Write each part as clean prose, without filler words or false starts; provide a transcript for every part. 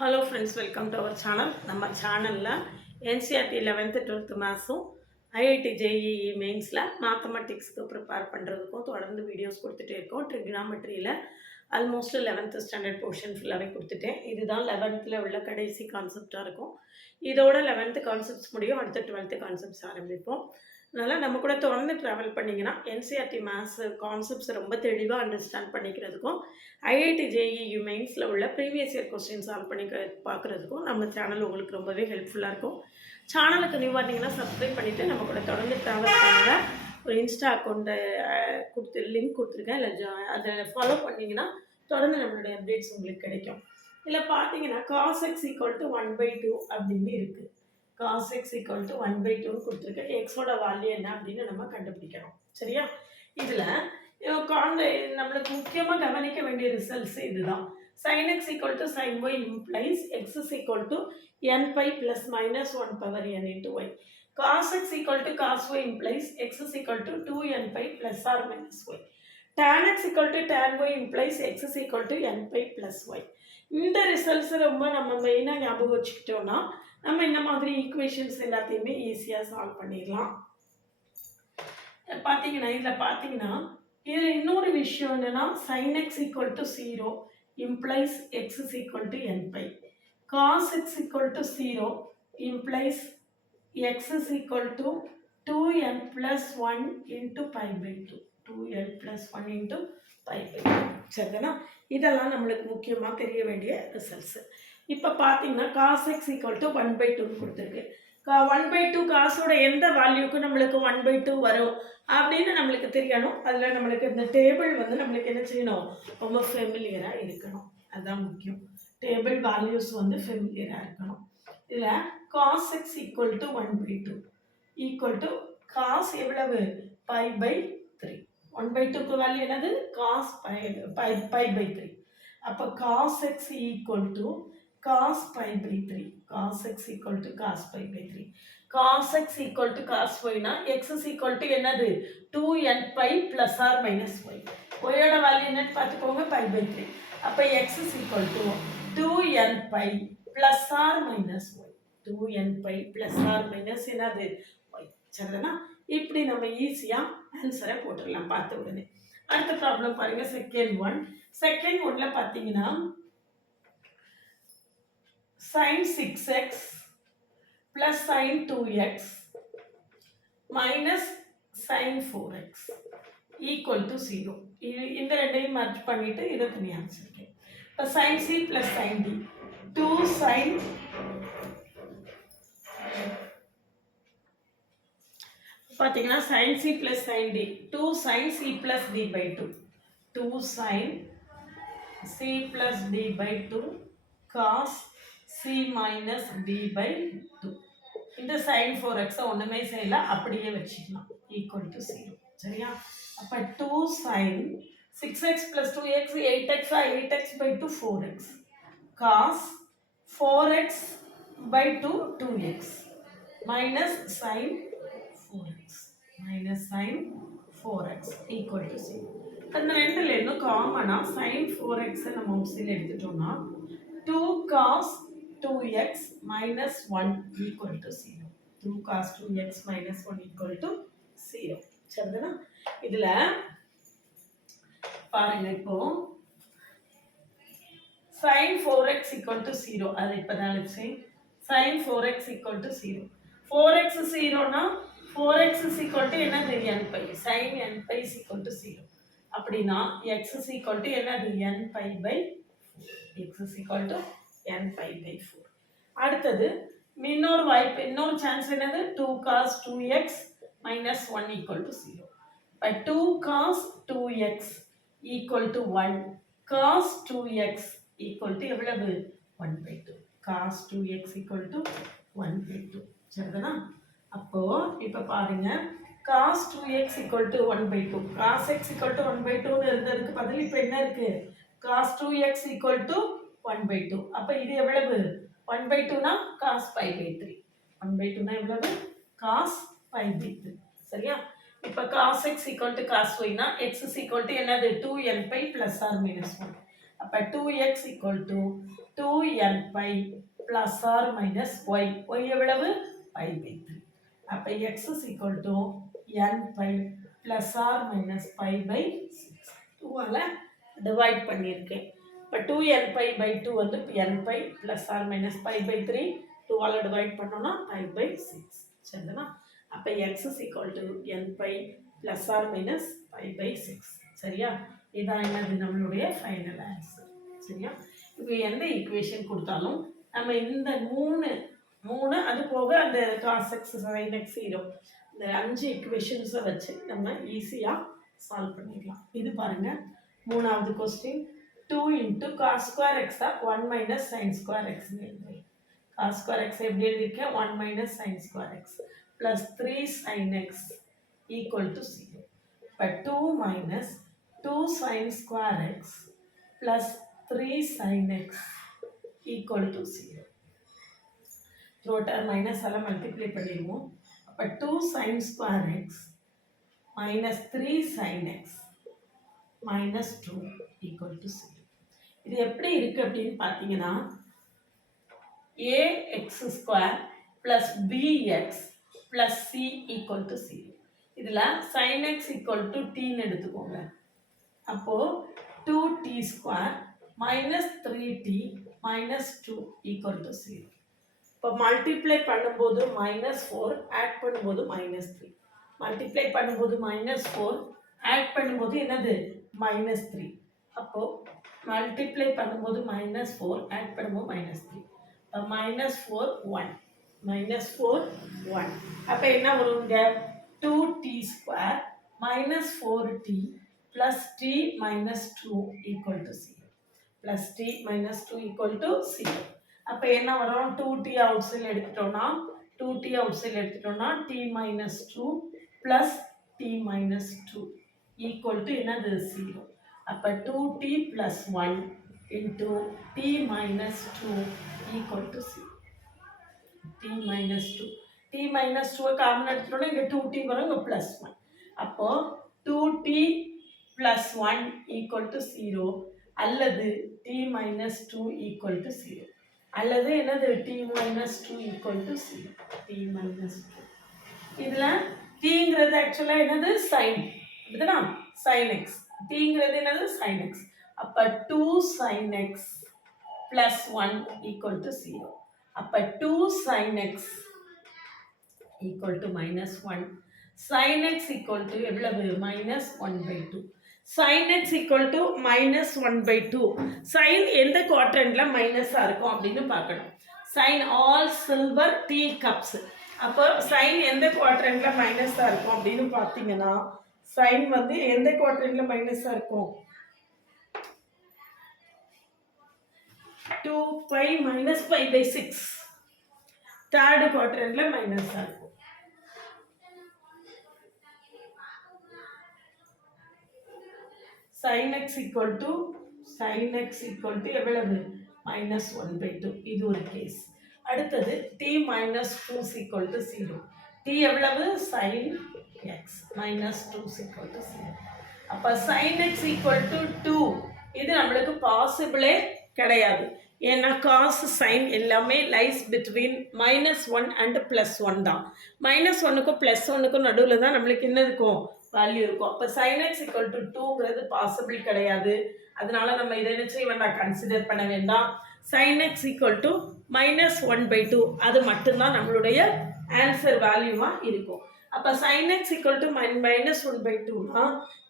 Hello friends, welcome to our channel. நம்ம சேனலில் NCERT 11th 12th மேத்ஸும் IIT JEE மெயின்ஸில் மேத்தமெட்டிக்ஸ்க்கு ப்ரிப்பேர் பண்ணுறதுக்கும் தொடர்ந்து வீடியோஸ் கொடுத்துட்டே இருக்கோம். ட்ரிக்னாமெட்ரியில் ஆல்மோஸ்ட் 11th ஸ்டாண்டர்ட் போர்ஷன் ஃபுல்லாகவே கொடுத்துட்டேன். இதுதான் 11th உள்ள கடைசி கான்செப்டாக இருக்கும். இதோட 11th கான்செப்ட்ஸ் முடியும், அடுத்த 12th கான்செப்ட்ஸ் ஆரம்பிப்போம். அதனால் நம்ம கூட தொடர்ந்து ட்ராவல் பண்ணிங்கன்னா NCERT மேத்ஸ் கான்செப்ட்ஸ் ரொம்ப தெளிவாக அண்டர்ஸ்டாண்ட் பண்ணிக்கிறதுக்கும் IIT JEE மெயின்ஸில் உள்ள ப்ரீவியஸ் இயர் கொஸ்டின் சால்வ் பண்ணி பார்க்குறதுக்கும் நம்ம சேனல் உங்களுக்கு ரொம்பவே ஹெல்ப்ஃபுல்லாக இருக்கும். சேனலுக்கு நியூ வந்தீங்கன்னா சப்ஸ்கிரைப் பண்ணிவிட்டு நம்ம கூட தொடர்ந்து ட்ராவல் பண்ணுங்கள். ஒரு இன்ஸ்டா அக்கௌண்ட்டை லிங்க் கொடுத்துருக்கேன், இல்லை அதை ஃபாலோ பண்ணிங்கன்னா தொடர்ந்து நம்மளுடைய அப்டேட்ஸ் உங்களுக்கு கிடைக்கும். இல்லை பார்த்தீங்கன்னா cos x = 1/2 அப்படின்னு இருக்குது. cos x = 1/2 கொடுத்துருக்கேன். எக்ஸோட வேல்யூ என்ன அப்படின்னு நம்ம கண்டுபிடிக்கணும். சரியா? இதில் நம்மளுக்கு முக்கியமாக கவனிக்க வேண்டிய ரிசல்ட்ஸ் இதுதான். sin x = sin y implies x = n pi plus minus 1 power n into y. cos x = cos y implies x = 2n pi plus or minus y. tan x = tan y implies x = n pi plus y. இந்த results ரொம்ப நம்ம மெயினாக ஞாபகம் வச்சுக்கிட்டோம்னா நம்ம இந்த மாதிரி equations எல்லாத்தையுமே ஈஸியாக சால்வ் பண்ணிடலாம். இதில் இன்னொரு விஷயம் என்னன்னா, sin x = 0 implies x = n pi. cos x = 0 implies x = 2n plus 1 into pi by 2. 2n plus 1 into pi by 2. சரிதானா? இதெல்லாம் நம்மளுக்கு முக்கியமாக தெரிய வேண்டிய ரிசல்ட்ஸு. இப்போ பார்த்தீங்கன்னா cos x = 1/2 கொடுத்துருக்கு. 1/2 காசோட எந்த வேல்யூக்கு நம்மளுக்கு 1/2 வரும் அப்படின்னு நம்மளுக்கு தெரியணும். அதில் நம்மளுக்கு இந்த டேபிள் நம்மளுக்கு என்ன செய்யணும், ரொம்ப ஃபெமிலியராக இருக்கணும். அதுதான் முக்கியம். டேபிள் வேல்யூஸ் ஃபெமிலியராக இருக்கணும். இதில் cos x = 1/2 cos எவ்வளவு, π/3. 1/2க்கு வேல்யூ என்னது, cos π/3. அப்போ cos x = cos π/3. cos x = cos π/3. cos x = cos y னா x = என்னது, 2n pi plus or minus y. y-ஓட வேல்யூ என்னன்னு பார்த்துக்கோங்க, π/3. அப்போ x = 2n pi plus or minus y. 2n pi plus or minus என்னது, y. சரிதானா? இப்படி நம்ம ஈஸியாக ஆன்சரை போட்டுடலாம் பார்த்த உடனே. அடுத்த ப்ராப்ளம் பாருங்க, செகண்ட் ஒன்ல பார்த்தீங்கன்னா sin 6x plus sin 2x minus sin 4x equal to 0. இந்த ரெண்டையும் மர்ஜ் பண்ணிட்டு இதை தனியாக வச்சிருக்கேன். இப்போ sin c plus sin d 2 sin பார்த்தீங்கன்னா sin c plus sin d 2 sin c plus d by 2. 2 sin c plus d by 2 cos c minus d by 2. இந்த sin 4x ஒன்றுமே செய்யலாம், அப்படியே வச்சுக்கலாம், equal to 0. சரியா? அப்போ 2 sin 6x plus 2x 8x 8x by 2 4x cos 4x by 2 2x minus sin 4x equal to 0. அந்த ரெண்டுல இன்னும் காமனாக sin 4x நம்ம உசில் எடுத்துட்டோம்னா 2 cos 2x minus 1 equal to 0. 2 cos 2x minus 1 equal to 0. சரிதானா? இதில் பாருங்க, இப்போ sin 4x equal to 0. அது இப்போ தான் sin 4x equal to 0. 4x 0னா 4x என்னது, n pi. sin n pi equal to 0. அப்படின்னா x என்னது, n pi by 4. x n pi by 4. அடுத்தது இன்னொரு சான்ஸ் என்னது, 2 cos 2x minus 1 equal to 0. இப்போ 2 cos 2x equal to 1 cos 2x equal to எவ்வளவு, 1/2. cos 2x equal to 1/2. சரிதானா? அப்போ இப்போ பாருங்க, cos 2x equal to 1/2 cos x equal to 1/2 இருந்ததுக்கு பதில் இப்போ என்ன இருக்கு, cos 2x equal to 1/2. அப்போ இது எவ்வளவு, 1/2னா cos π/3. 1/2னா எவ்வளவு, cos π/3. சரியா? இப்போ cos x equal to cos y னா x equal to என்னது, 2n pi plus or minus 1. அப்போ 2x equal to 2n pi plus or minus y எவ்வளவு π/3. அப்போ x is equal to n pi plus or minus π/6. 2ஆல் divide பண்ணியிருக்கேன். இப்போ 2n π/2 வந்து n pi plus or minus π/3 2ஆல் divide பண்ணோன்னா π/6. சரிங்களா? அப்போ x is equal to n pi plus or minus π/6. சரியா? இதான் என்னது நம்மளுடைய ஃபைனல் ஆன்சர். சரியா? இப்போ எந்த ஈக்குவேஷன் கொடுத்தாலும் நம்ம இந்த மூணு அது போக அந்த cos x sin x 0 இந்த 5 ஈக்குவேஷன்ஸை வச்சு நம்ம ஈஸியாக சால்வ் பண்ணிடலாம். இது பாருங்க, மூணாவது question 2 × cos square x 1 minus sin square x எழுதுறேன். cos square x எப்படி எழுதியிருக்கேன்? 1 minus sin square x plus 3 sin x equal to 0. But 2 minus 2 sin square x plus 3 sin x equal to 0. Rotor minus எல்லாம் multiply பண்ணிடுவோம். அப்போ 2 sin square x minus 3 sin x minus 2 equal to 0. இது எப்படி இருக்கு அப்படின்னு பார்த்தீங்கன்னா ax² plus bx plus c equal to 0. இதில் sin x equal to tன்னு எடுத்துக்கோங்க. அப்போது 2t² minus 3t minus 2 equal to 0. இப்போ மல்டிப்ளை பண்ணும்போது -4 ஆட் பண்ணும்போது -3. மல்டிப்ளை பண்ணும்போது -4 ஆட் பண்ணும்போது என்னது -3. அப்போது மல்டிப்ளை பண்ணும்போது -4 ஆட் பண்ணும்போது -3. -4 1 -4 1. அப்போ என்ன வருங்க? 2t² minus 4t plus t minus 2 equal to 0. plus t minus 2 equal to 0. அப்போ என்ன வரும்? 2t அவுட் சைடில் எடுத்துட்டோம்னா t minus 2 plus t minus 2 equal to என்னது 0. அப்போ 2t plus 1 into t minus 2 equal to 0. t minus 2 common எடுத்துட்டோம்னா இங்கே 2t வரும், இங்கே ப்ளஸ் 1. அப்போ 2t plus 1 equal to 0 அல்லது t minus 2 equal to 0 அல்லது என்னது t minus 2 equal to 0. t minus 2 இதில் tங்கிறது ஆக்சுவலாக என்னது சைன், அப்படிதானா? sin x. tங்கிறது என்னது sin x. அப்போ 2 sin x plus 1 equal to 0. அப்போ 2 sin x equal to -1. sin x equal to எவ்வளவு? -1/2. sin x equal to -1/2. sin எந்த குவாட்ரண்ட்டில் மைனஸாக இருக்கும் அப்படின்னு பார்க்கணும். sin all silver tea cups. அப்போ sin எந்த குவாட்ரண்ட்டில் மைனஸாக இருக்கும் அப்படின்னு பார்த்தீங்கன்னா sin வந்து எந்த குவாட்ரண்ட்டில் மைனஸாக இருக்கும்? 2π minus π/6 தேர்டு குவாட்ரண்ட்டில் மைனஸாக இருக்கும். sin x equal to எவ்வளவு? -1/2. இது ஒரு கேஸ். அடுத்தது t minus 2 equal to 0. t எவ்வளவு? sin x minus 2 equal to 0. அப்போ sin x equal to 2 இது நம்மளுக்கு பாசிபிளே கிடையாது. ஏன்னா காஸ் சைன் எல்லாமே லைஸ் பிட்வீன் -1 அண்ட் +1 தான். -1க்கும் +1க்கும் நடுவில் தான் நம்மளுக்கு என்ன இருக்கும்? வேல்யூ இருக்கும். அப்போ sin x equal to 2ங்கிறது பாசிபிள் கிடையாது. அதனால நம்ம இதை என்ன செய்ய வேண்டாம்? கன்சிடர் பண்ண வேண்டாம். sin x equal to -1/2 அது மட்டும்தான் நம்மளுடைய ஆன்சர் வேல்யூவாக இருக்கும். அப்போ sin x equal to -1/2னா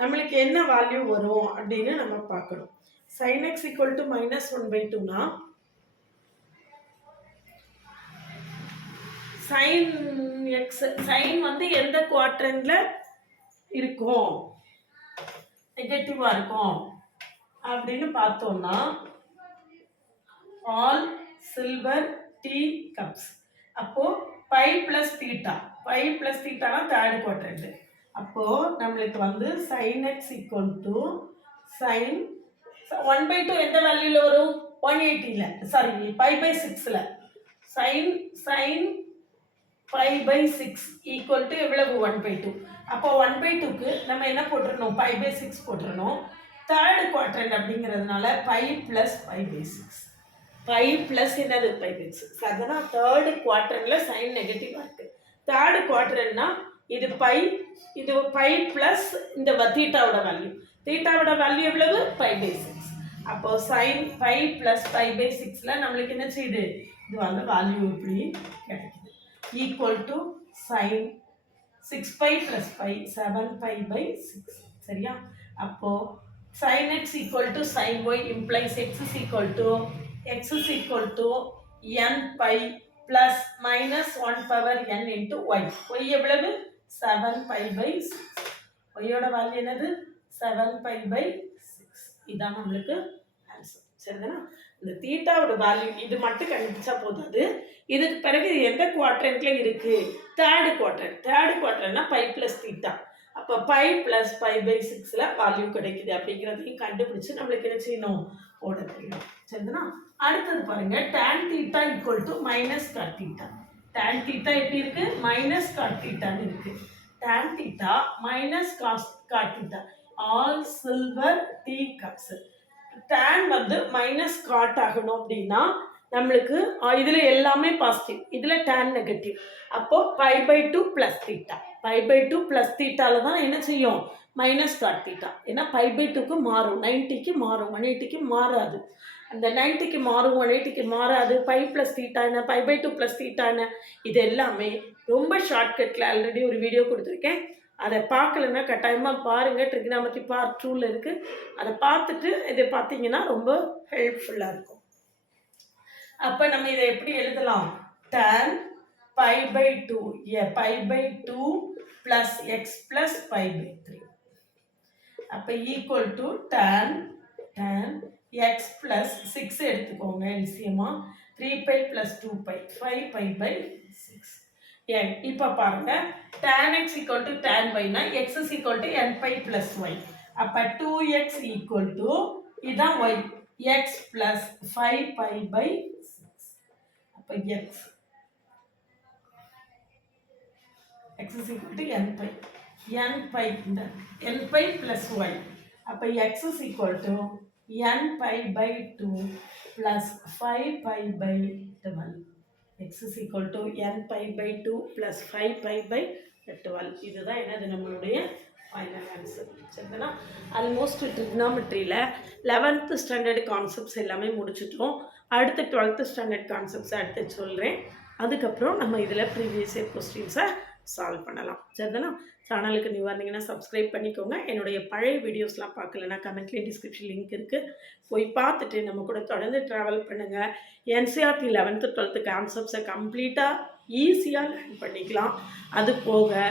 நம்மளுக்கு என்ன வேல்யூ வரும் அப்படின்னு நம்ம பார்க்கணும். sin x equal to -1/2னா sin வந்து எந்த குவாட்ரண்ட்ல இருக்கும்? நெகட்டிவா இருக்கும் அப்படின்னு பார்த்தோம்னா ஆல் சில்வர் டீ கப்ஸ். அப்போ π + θ. π + θனா தேர்ட் குவாட்ரண்ட். அப்போ நம்மளுக்கு வந்து sin x equal to sin 1/2 எந்த வேல்யூல வரும்? 180ல, சாரி π/6ல. sin π/6 equal to எவ்வளவு? 1/2. அப்போ 1/2க்கு நம்ம என்ன போட்டுறணும்? π/6 போட்டுறணும். தேர்ட் குவாட்ரண்ட் அப்படிங்கிறதுனால pi plus pi by 6. Pi plus என்னது பை பை 6. அதுதான் தேர்டு குவாட்ரண்டில் சைன் நெகட்டிவாக இருக்குது. தேர்டு குவாட்ரண்ட்னா இது பை, இது பை ப்ளஸ் இந்த தீட்டாவோட வேல்யூ. தீட்டாவோட வேல்யூ எவ்வளவு? Pi by 6. அப்போது sine pi plus pi by 6ல் நம்மளுக்கு என்ன செய்யுது? இது வந்து வேல்யூ இப்படி கிடைக்குது. Equal to sine 6 pi plus pi 7 pi by 6. சரியா? அப்போது sin x equal to sin y implies x is equal to n pi plus minus 1 power n into y. y எவ்வளவு? 7 pi by 6. y ஓட value என்னது? 7 pi by 6. இதான் நம்மளுக்கு answer. சரிதானா? இந்த தீட்டாவோட வேல்யூ இது மட்டும் கண்டுபிடிச்சா போதாது. இதுக்கு பிறகு எந்த குவாட்ரண்ட்ல இருக்கு? Third quadrant. தேர்டு குவாட்ரண்ட்னா பை பிளஸ் தீட்டா. அப்போ பை ப்ளஸ் பை பை 6ல் வேல்யூ கிடைக்குது அப்படிங்கிறதையும் கண்டுபிடிச்சு நம்மளுக்கு என்ன செய்யணும்? போட தெரியணும். சரிதானா? அடுத்தது பாருங்க, tan theta equal to minus cot theta. tan theta எப்படி இருக்கு? மைனஸ் காட் தீட்டான்னு இருக்கு. tan theta minus cot theta. All silver tea cups. tan வந்து மைனஸ் காட் ஆகணும் அப்படின்னா நம்மளுக்கு இதில் எல்லாமே பாசிட்டிவ், இதில் tan நெகட்டிவ். அப்போது pi by 2 plus theta. Pi by 2 plus தீட்டாவில் தான் என்ன செய்யும்? Minus cot theta. ஏன்னா பை பை 2க்கு மாறும், 90க்கு மாறும், 180க்கு மாறாது. அந்த 90க்கு மாறும், 180க்கு மாறாது. பை ப்ளஸ் தீட்டா என்ன, பை பை 2 ப்ளஸ் தீட்டா என்ன, இது எல்லாமே ரொம்ப ஷார்ட்கட்டில் ஆல்ரெடி ஒரு வீடியோ கொடுத்துருக்கேன். அதை பார்க்கலன்னா கட்டாயமாக பாருங்கள். ட்ரிக்னாமெட்ரி பார்ட் 2ல் இருக்குது. அதை பார்த்துட்டு இதை பார்த்தீங்கன்னா ரொம்ப ஹெல்ப்ஃபுல்லாக இருக்கும். அப்போ நம்ம இதை எப்படி எழுதலாம்? tan pi by 2 pi by 2 plus x plus pi by 3. அப்போ equal to tan x plus 6 எடுத்துக்கோங்க எல்சியமா. 3 pi plus 2 pi 5 pi by 6. இப்போ பாருங்க, tan x equal to tan y னா x is equal to n pi plus y. அப்போ 2x equal to இதான் y, x plus 5 pi by 6. அப்போ x is equal to n pi plus y. அப்போ x is equal to n pi by 2 plus 5 pi by 12. x is equal to n pi by 2 plus 5 pi by 12. இதுதான் என்னது நம்மளுடைய final answer. சரிதானா? Almost ட்ரிக்னாமெட்ரியில் 11th standard concepts எல்லாமே முடிச்சிட்டோம். அடுத்து 12th standard concepts அடுத்து சொல்கிறேன். அதுக்கப்புறம் நம்ம இதில் ப்ரீவியஸ் இயர் கொஸ்டின்ஸை சால்வ் பண்ணலாம். சரிதானா? சேனலுக்கு நியூ வந்தீங்கன்னா சப்ஸ்கிரைப் பண்ணிக்கோங்க. என்னுடைய பழைய வீடியோஸ்லாம் பார்க்கலன்னா கமெண்ட்லேயே டிஸ்கிரிப்ஷன் லிங்க் இருக்குது, போய் பார்த்துட்டு நம்ம கூட தொடர்ந்து ட்ராவல் பண்ணுங்கள். என்சிஆர்டி 11th 12th கான்செப்ட்ஸை கம்ப்ளீட்டாக ஈஸியாக லேர்ன் பண்ணிக்கலாம். அது போக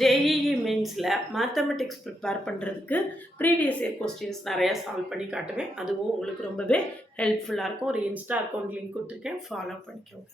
ஜேஇஇ மெயின்ஸில் மேத்தமெட்டிக்ஸ் ப்ரிப்பேர் பண்ணுறதுக்கு ப்ரீவியஸ் இயர் கொஸ்டின்ஸ் நிறையா சால்வ் பண்ணி காட்டுவேன். அதுவும் உங்களுக்கு ரொம்பவே ஹெல்ப்ஃபுல்லாக இருக்கும். ஒரு இன்ஸ்டா அக்கௌண்ட் லிங்க் கொடுத்துருக்கேன், ஃபாலோ பண்ணிக்கோங்க.